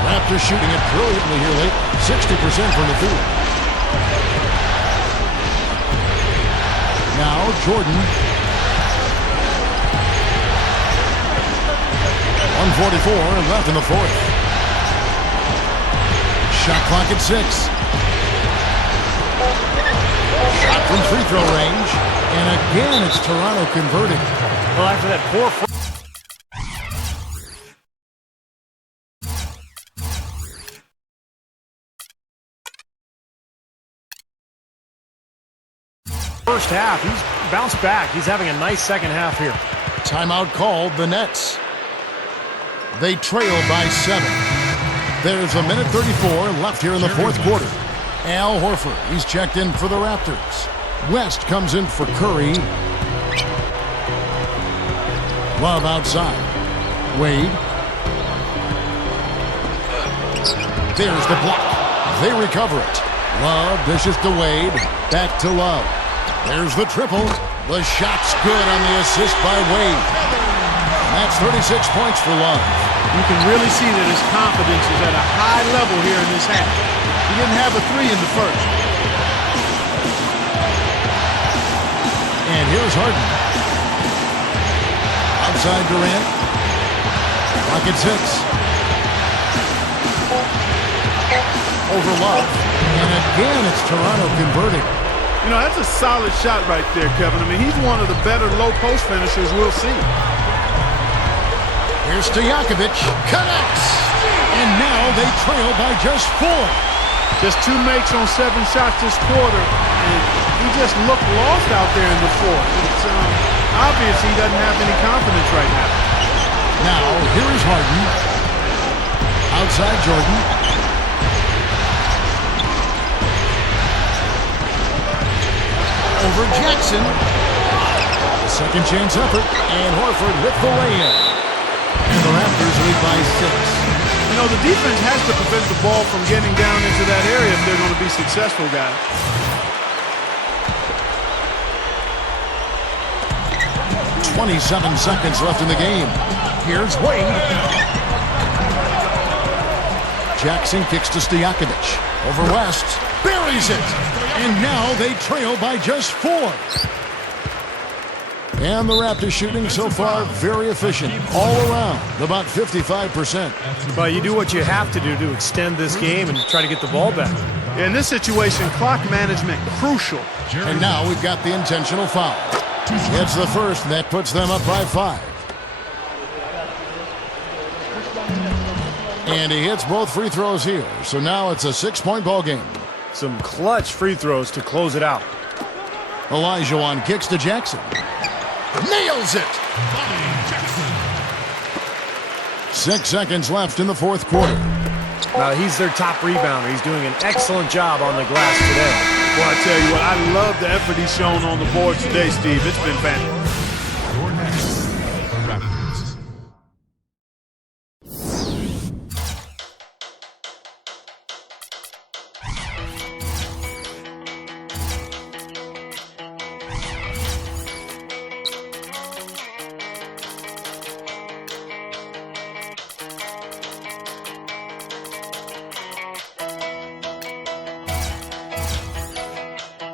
Raptors shooting it brilliantly here late. 60% from the field. Now Jordan. 1:44 left in the fourth. Shot clock at 6. Shot from free throw range. And again, it's Toronto converting. Well, after that poor first half, he's bounced back. He's having a nice second half here. Timeout called, the Nets. They trail by 7. There's a minute 34 left here in the fourth quarter. Al Horford, he's checked in for the Raptors. West comes in for Curry. Love outside. Wade. There's the block. They recover it. Love dishes to Wade. Back to Love. There's the triple. The shot's good on the assist by Wade. That's 36 points for Love. You can really see that his confidence is at a high level here in this half. He didn't have a 3 in the first. And here's Harden. Outside Durant. Clock at 6. Over Love. And again, it's Toronto converting. You know, that's a solid shot right there, Kevin. I mean, he's one of the better low-post finishers we'll see. Here's Stojakovic. Connects. And now they trail by just 4. Just 2 makes on 7 shots this quarter. And he just looked lost out there in the fourth. It's obvious he doesn't have any confidence right now. Now, here is Harden. Outside Jordan. Over Jackson. Second chance effort. And Horford with the lay-in. And the Raptors lead by 6. You know, the defense has to prevent the ball from getting down into that area if they're going to be successful, guys. .27 seconds left in the game. Here's Wade. Jackson kicks to Stojakovic. Over West. Buries it. And now they trail by just 4. And the Raptors shooting so far very efficient all around, about 55%. But you do what you have to do to extend this game and try to get the ball back. In this situation, clock management crucial. And now we've got the intentional foul. It's the first, and that puts them up by 5. And he hits both free throws here, so now it's a 6-point ball game. Some clutch free throws to close it out. Olajuwon kicks to Jackson. Nails it! 6 seconds left in the fourth quarter. Now he's their top rebounder. He's doing an excellent job on the glass today. Well, I tell you what, I love the effort he's shown on the boards today, Steve. It's been fantastic.